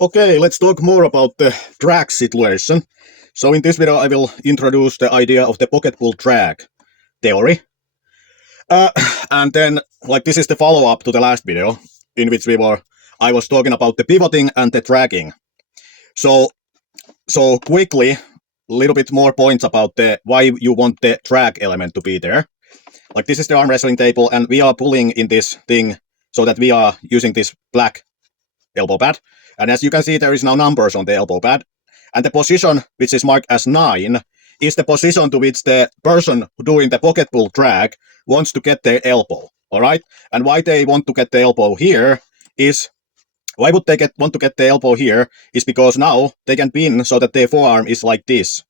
Okay, let's talk more about the drag situation. So in this video, I will introduce the idea of the pocket pull drag theory. And then, this is the follow-up to the last video, in which I was talking about the pivoting and the dragging. So quickly, a little bit more points about why you want the drag element to be there. This is the arm wrestling table, and we are pulling in this thing so that we are using this black elbow pad. And as you can see, there is now numbers on the elbow pad. And the position, which is marked as 9, is the position to which the person doing the pocket pull drag wants to get their elbow. All right? And why they want to get the elbow here is, why would they want to get the elbow here is because now they can pin so that their forearm is like this.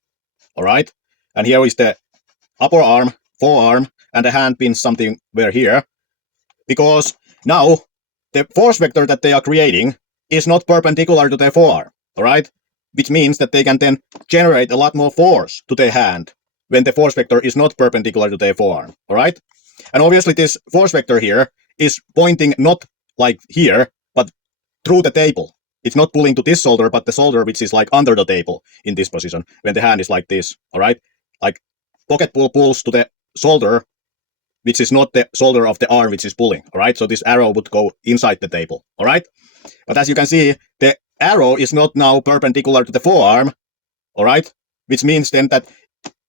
All right? And here is the upper arm, forearm, and the hand pins something where here. Because now the force vector that they are creating is not perpendicular to their forearm, all right? Which means that they can then generate a lot more force to their hand when the force vector is not perpendicular to their forearm, all right? And obviously this force vector here is pointing not like here, but through the table. It's not pulling to this shoulder, but the shoulder which is like under the table in this position when the hand is like this, all right? Like pocket pull pulls to the shoulder, which is not the shoulder of the arm which is pulling, all right? So this arrow would go inside the table, all right? But as you can see, the arrow is not now perpendicular to the forearm, all right? Which means then that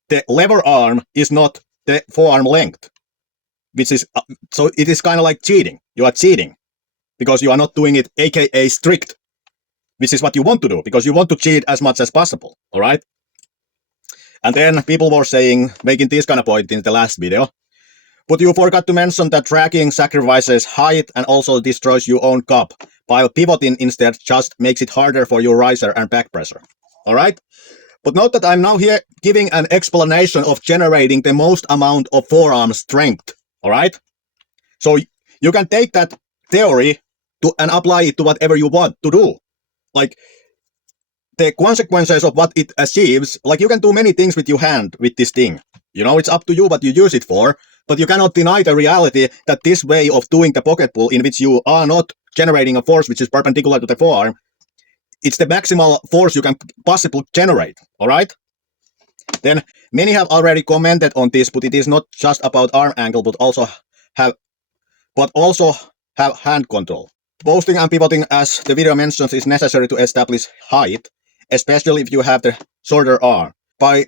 the lever arm is not the forearm length, which is, so it is kind of like cheating. You are cheating because you are not doing it AKA strict, which is what you want to do because you want to cheat as much as possible, all right? And then people were saying, making this kind of point in the last video, but you forgot to mention that dragging sacrifices height and also destroys your own cup, while pivoting instead just makes it harder for your riser and back pressure. All right? But note that I'm now here giving an explanation of generating the most amount of forearm strength. All right? So you can take that theory and apply it to whatever you want to do. Like the consequences of what it achieves, like you can do many things with your hand with this thing. You know, it's up to you what you use it for. But you cannot deny the reality that this way of doing the pocket pull in which you are not generating a force which is perpendicular to the forearm, it's the maximal force you can possibly generate, all right? Then many have already commented on this, but it is not just about arm angle, but also have hand control. Posting and pivoting, as the video mentions, is necessary to establish height, especially if you have the shorter arm. By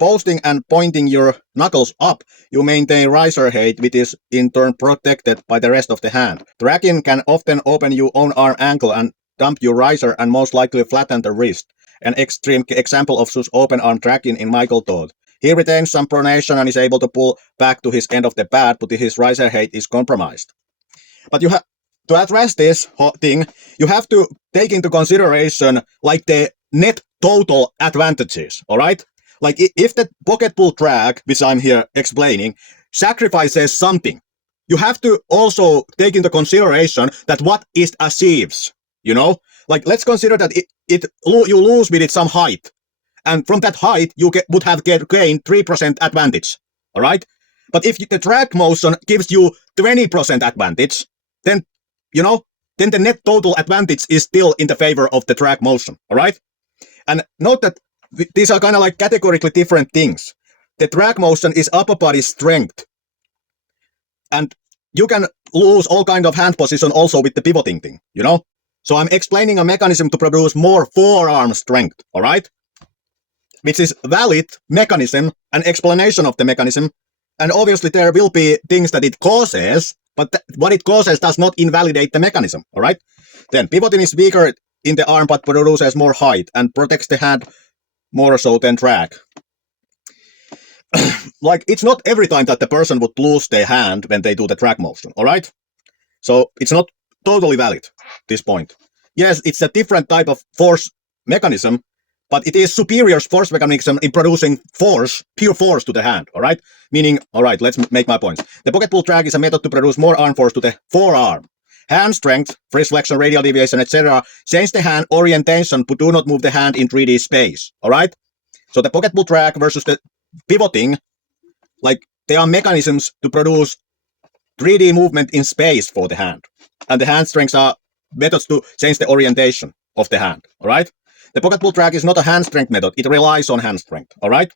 posting and pointing your knuckles up, you maintain riser height, which is in turn protected by the rest of the hand. Dragging can often open your own arm angle and dump your riser and most likely flatten the wrist. An extreme example of such open arm dragging in Michael Todd. He retains some pronation and is able to pull back to his end of the pad, but his riser height is compromised. But you have to address this thing, you have to take into consideration like the net total advantages, all right? Like if the pocket pull drag, which I'm here explaining, sacrifices something, you have to also take into consideration that what it achieves, you know? Like let's consider that you lose with it some height. And from that height, you would have gained 3% advantage, all right? But if the drag motion gives you 20% advantage, then, you know, then the net total advantage is still in the favor of the drag motion, all right? And note that these are kind of like categorically different things. The drag motion is upper body strength. And you can lose all kind of hand position also with the pivoting thing, you know? So I'm explaining a mechanism to produce more forearm strength, all right? Which is valid mechanism and explanation of the mechanism. And obviously there will be things that it causes, but what it causes does not invalidate the mechanism, all right? Then pivoting is weaker in the arm but produces more height and protects the hand more so than drag. Like it's not every time that the person would lose their hand when they do the drag motion, all right? So it's not totally valid, this point. Yes, it's a different type of force mechanism, but it is superior force mechanism in producing force, pure force to the hand, all right? Meaning, all right, let's make my points. The pocket pull drag is a method to produce more arm force to the forearm. Hand strength, wrist flexion, radial deviation, etc. change the hand orientation, but do not move the hand in 3D space, all right? So the pocket pull drag versus the pivoting, like there are mechanisms to produce 3D movement in space for the hand. And the hand strengths are methods to change the orientation. of the hand, all right? The pocket pull drag is not a hand strength method. It relies on hand strength, all right?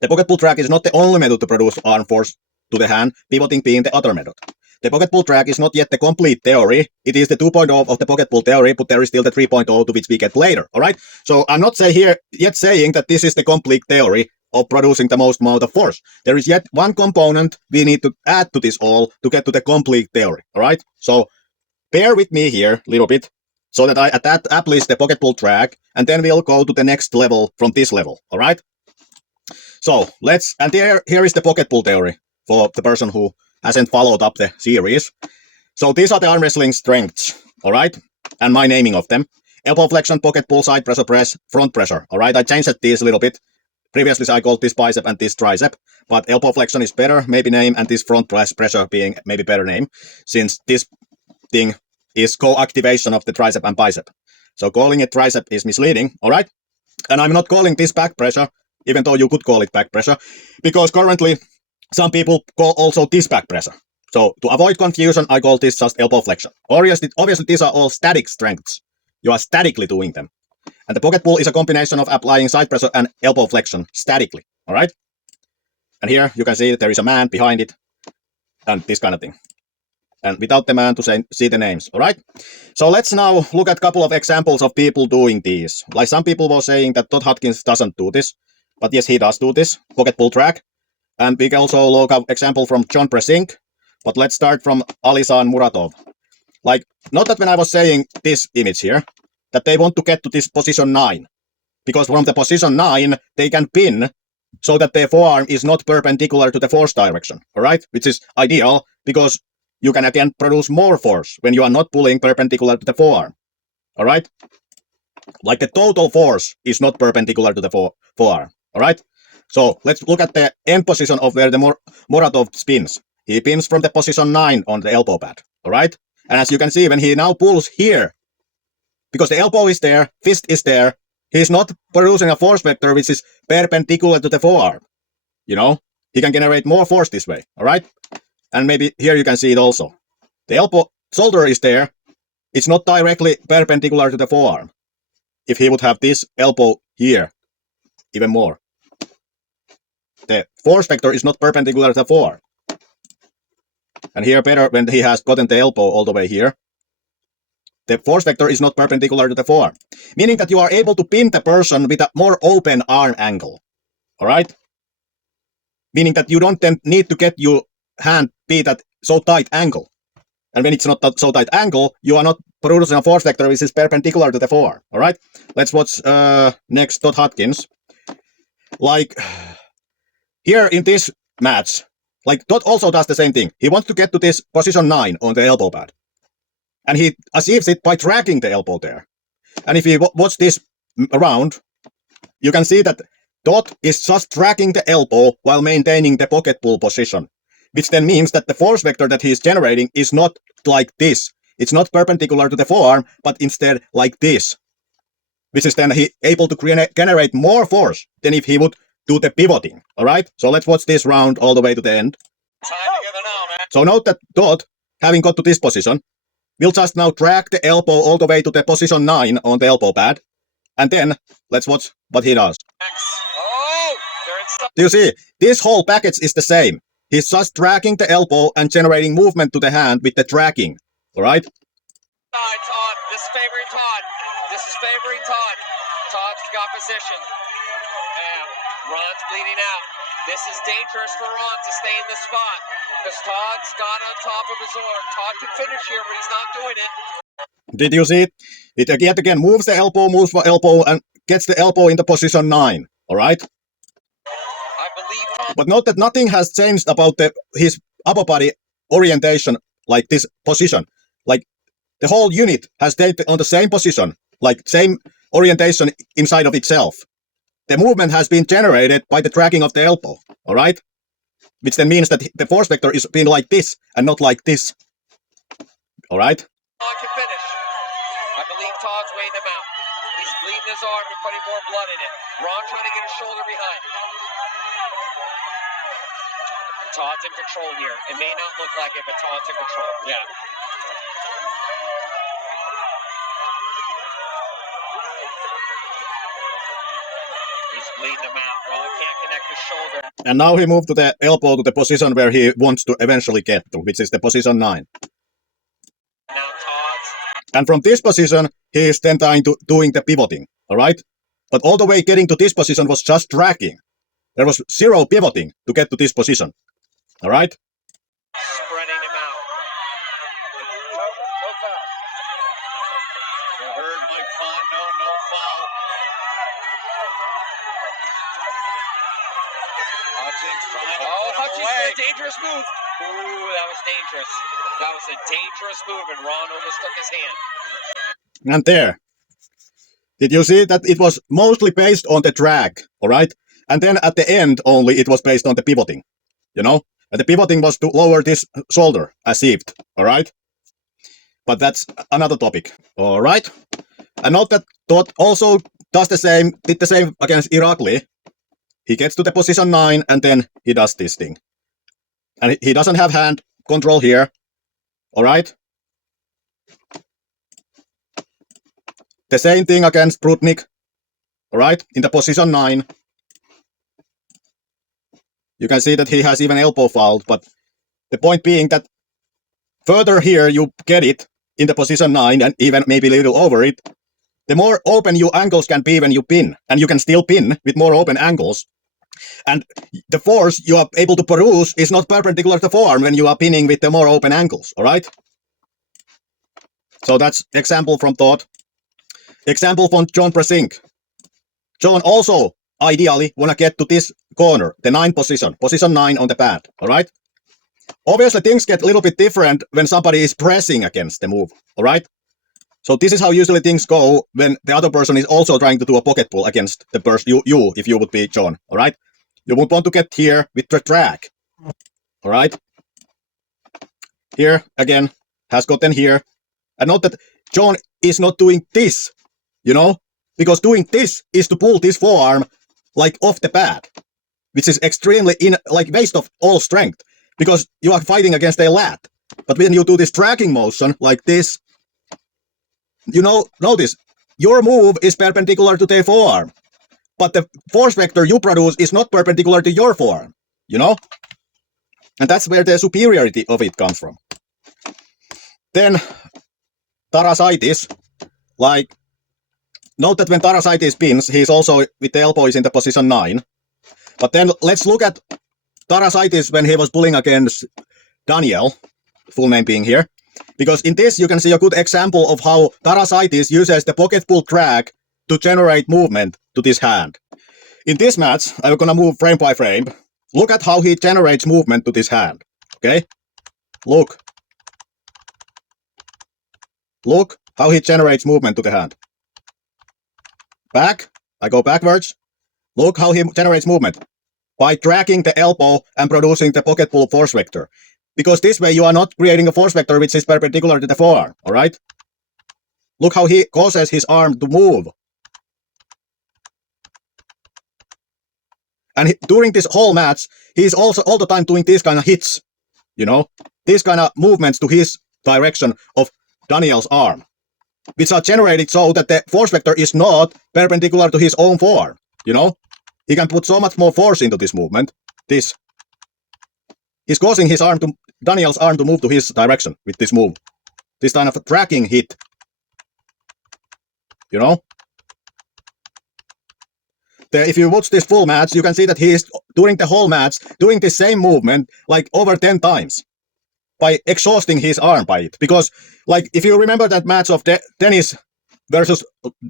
The pocket pull drag is not the only method to produce arm force to the hand, pivoting being the other method. The pocket pull drag is not yet the complete theory. It is the 2.0 of the pocket pull theory, but there is still the 3.0 to which we get later, all right? So I'm not yet saying that this is the complete theory of producing the most amount of force. There is yet one component we need to add to this all to get to the complete theory, all right? So bear with me here a little bit so that I establish the pocket pull drag, and then we'll go to the next level from this level, all right? So here is the pocket pull theory for the person who hasn't followed up the series. So these are the arm wrestling strengths, all right? And my naming of them. Elbow flexion, pocket pull, side pressure, press, front pressure, all right? I changed these a little bit. Previously, I called this bicep and this tricep, but elbow flexion is better, maybe name, and this front pressure being maybe better name, since this thing is co-activation of the tricep and bicep. So calling it tricep is misleading, all right? And I'm not calling this back pressure, even though you could call it back pressure, because currently some people call also this back pressure. So to avoid confusion, I call this just elbow flexion. Obviously, these are all static strengths. You are statically doing them. And the pocket pull is a combination of applying side pressure and elbow flexion statically, all right? And here you can see that there is a man behind it and this kind of thing. And without the man to see the names, all right? So let's now look at a couple of examples of people doing these. Like some people were saying that Todd Hutchings doesn't do this, but yes, he does do this, pocket pull drag. And we can also look at example from John Brzenk, but let's start from Alisan Muratov. Like, not that when I was saying this image here, that they want to get to this position 9, because from the position 9, they can pin so that their forearm is not perpendicular to the force direction, all right? Which is ideal, because you can again produce more force when you are not pulling perpendicular to the forearm, all right? Like the total force is not perpendicular to the forearm, all right? So let's look at the end position of where the Muratov spins. He pins from the position 9 on the elbow pad, all right? And as you can see, when he now pulls here, because the elbow is there, fist is there, he's not producing a force vector which is perpendicular to the forearm. You know, he can generate more force this way, all right? And maybe here you can see it also. The elbow shoulder is there. It's not directly perpendicular to the forearm. If he would have this elbow here, even more. The force vector is not perpendicular to the forearm. And here better when he has gotten the elbow all the way here. The force vector is not perpendicular to the forearm, meaning that you are able to pin the person with a more open arm angle, all right? Meaning that you don't then need to get your hand be that so tight angle. And when it's not that so tight angle, you are not producing a force vector which is perpendicular to the forearm, all right? Let's watch next Todd Hutchings. Like, here in this match, like Todd also does the same thing. He wants to get to this position 9 on the elbow pad. And he achieves it by dragging the elbow there. And if you watch this around, you can see that Todd is just dragging the elbow while maintaining the pocket pull position, which then means that the force vector that he is generating is not like this. It's not perpendicular to the forearm, but instead like this, which is then he able to generate more force than if he would do the pivoting, all right? So let's watch this round all the way to the end. So note that Todd, having got to this position, we'll just now drag the elbow all the way to the position 9 on the elbow pad. And then, let's watch what he does. Do you see? This whole package is the same. He's just dragging the elbow and generating movement to the hand with the dragging. Alright? Todd. This is favoring Todd. This is favoring Todd. Todd's got position. Yeah. Ron's bleeding out. This is dangerous for Ron to stay in this spot. Because Todd's got on top of his arm. Todd can finish here, but he's not doing it. Did you see it? It again moves the elbow, moves the elbow, and gets the elbow in the position 9. Alright? I believe Todd. But note that nothing has changed about his upper body orientation, like this position. Like the whole unit has stayed on the same position, like same orientation inside of itself. The movement has been generated by the dragging of the elbow, all right? Which then means that the force vector is being like this and not like this. All right? Todd can finish. I believe Todd's weighing him out. He's bleeding his arm and putting more blood in it. Ron trying to get his shoulder behind. Todd's in control here. It may not look like it, but Todd's in control. Yeah. He's bleeding him out. Ron can't connect his shoulder. And now he moved to the elbow to the position where he wants to eventually get to, which is the position 9. Now Todd's. And from this position, he is then doing the pivoting, all right? But all the way getting to this position was just dragging. There was zero pivoting to get to this position, all right? Spreading him out. No foul. You heard Mike Font, no foul. Hutchings trying to Hutchings with a dangerous move. Ooh, that was dangerous. That was a dangerous move, and Ron almost took his hand. And there. Did you see that it was mostly based on the drag, all right? And then at the end only it was based on the pivoting, you know? And the pivoting was to lower this shoulder, as if, all right? But that's another topic, all right? And note that Todd also did the same against Irakli. He gets to the position 9 and then he does this thing. And he doesn't have hand control here, all right? The same thing against Brzenk, all right, in the position 9. You can see that he has even elbow fouled, but the point being that further here you get it in the position 9 and even maybe a little over it, the more open your angles can be when you pin, and you can still pin with more open angles. And the force you are able to produce is not perpendicular to the forearm when you are pinning with the more open angles, all right? So that's example from Todd. Example from John Brzenk. John also ideally want to get to this corner, the 9 position 9 on the pad, all right? Obviously, things get a little bit different when somebody is pressing against the move, all right? So this is how usually things go when the other person is also trying to do a pocket pull against the person, you, if you would be John, all right? You would want to get here with the drag, all right? Here, again, has gotten here. And note that John is not doing this, you know? Because doing this is to pull this forearm like off the pad, which is extremely waste of all strength because you are fighting against a lat. But when you do this dragging motion like this, you know, notice your move is perpendicular to the forearm, but the force vector you produce is not perpendicular to your forearm, you know? And that's where the superiority of it comes from. Then Tarasaitis, note that when Tarasaitis pins, he's also with the elbows in the position 9. But then let's look at Tarasaitis when he was pulling against Daniel, full name being here. Because in this you can see a good example of how Tarasaitis uses the pocket pull drag to generate movement to this hand. In this match, I'm gonna move frame by frame. Look at how he generates movement to this hand. Okay? Look how he generates movement to the hand. Back, I go backwards. Look how he generates movement. By dragging the elbow and producing the pocket pull force vector. Because this way you are not creating a force vector which is perpendicular to the forearm, alright? Look how he causes his arm to move. And during this whole match, he's also all the time doing these kind of hits, you know? These kind of movements to his direction of Daniel's arm, which are generated so that the force vector is not perpendicular to his own forearm, you know? He can put so much more force into this movement. He's causing his arm to Daniel's arm to move to his direction with this move. This kind of tracking hit. You know? If you watch this full match, you can see that he is during the whole match doing the same movement like over 10 times by exhausting his arm by it. Because like if you remember that match of Dennis versus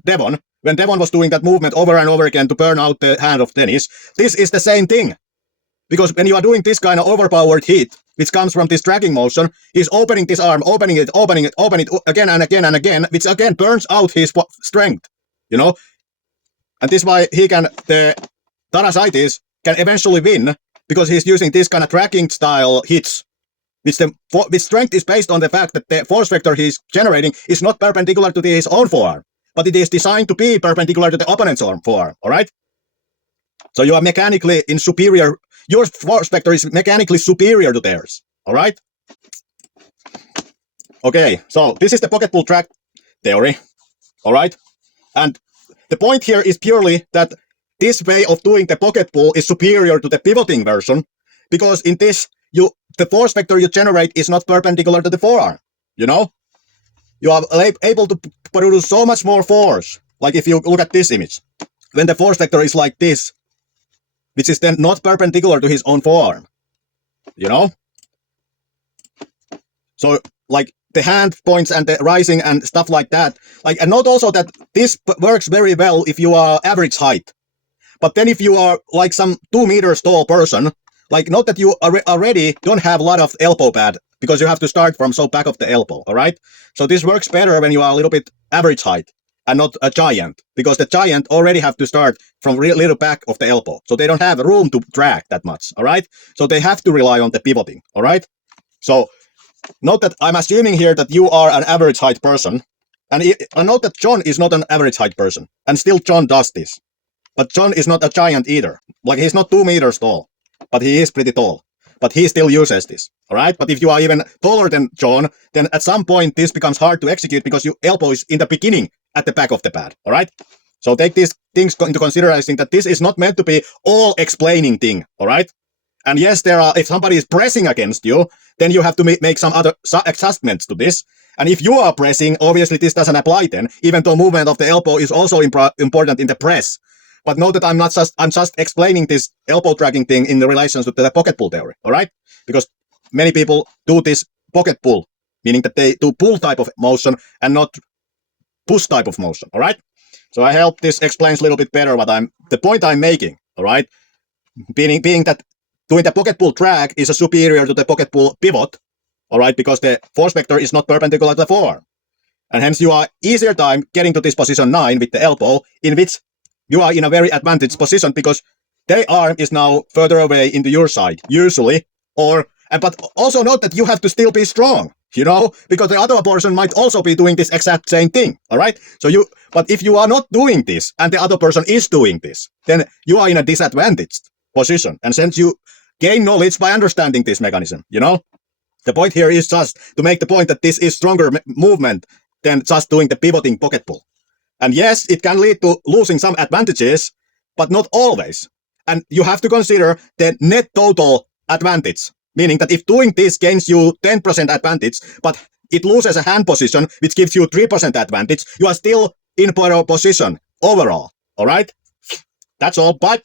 Devon, when Devon was doing that movement over and over again to burn out the hand of Dennis, this is the same thing. Because when you are doing this kind of overpowered hit, which comes from this dragging motion, he's opening this arm, opening it again and again and again, which again burns out his strength, you know? And this is why the Tarasaitis can eventually win, because he's using this kind of dragging style hits, which strength is based on the fact that the force vector he's generating is not perpendicular to his own forearm, but it is designed to be perpendicular to the opponent's forearm, alright? So you are mechanically in superior, your force vector is mechanically superior to theirs, alright? Okay, so this is the pocket pull drag theory, alright? And the point here is purely that this way of doing the pocket pull is superior to the pivoting version, because in this, the force vector you generate is not perpendicular to the forearm. You know, you are able to produce so much more force. Like if you look at this image, when the force vector is like this, which is then not perpendicular to his own forearm. You know, so like the hand points and the rising and stuff like that. Like, and note also that this works very well if you are average height. But then if you are like some 2 meters tall person, like note that you already don't have a lot of elbow pad because you have to start from so back of the elbow, all right? So this works better when you are a little bit average height and not a giant, because the giant already have to start from little back of the elbow. So they don't have room to drag that much, all right? So they have to rely on the pivoting, all right? So note that I'm assuming here that you are an average height person, and note that John is not an average height person, and still John does this. But John is not a giant either. Like, he's not 2 meters tall, but he is pretty tall. But he still uses this, all right? But if you are even taller than John, then at some point this becomes hard to execute because your elbow is in the beginning at the back of the pad, all right? So take these things into consideration, that this is not meant to be all explaining thing, all right? And yes, if somebody is pressing against you, then you have to make some other adjustments to this. And if you are pressing, obviously this doesn't apply then, even though movement of the elbow is also important in the press. But note that I'm just explaining this elbow dragging thing in the relations to the pocket pull theory, all right? Because many people do this pocket pull, meaning that they do pull type of motion and not push type of motion, all right? So I hope this explains a little bit better what the point I'm making, all right? Being that doing the pocket pull drag is superior to the pocket pull pivot, all right? Because the force vector is not perpendicular to the forearm. And hence you are easier time getting to this position 9 with the elbow, in which you are in a very advantaged position because their arm is now further away into your side, usually. But also note that you have to still be strong, you know, because the other person might also be doing this exact same thing, all right? But if you are not doing this and the other person is doing this, then you are in a disadvantaged position. And since you gain knowledge by understanding this mechanism, you know, the point here is just to make the point that this is stronger movement than just doing the pivoting pocket pull. And yes, it can lead to losing some advantages, but not always. And you have to consider the net total advantage, meaning that if doing this gains you 10% advantage, but it loses a hand position, which gives you 3% advantage, you are still in better position overall. All right? That's all. Bye.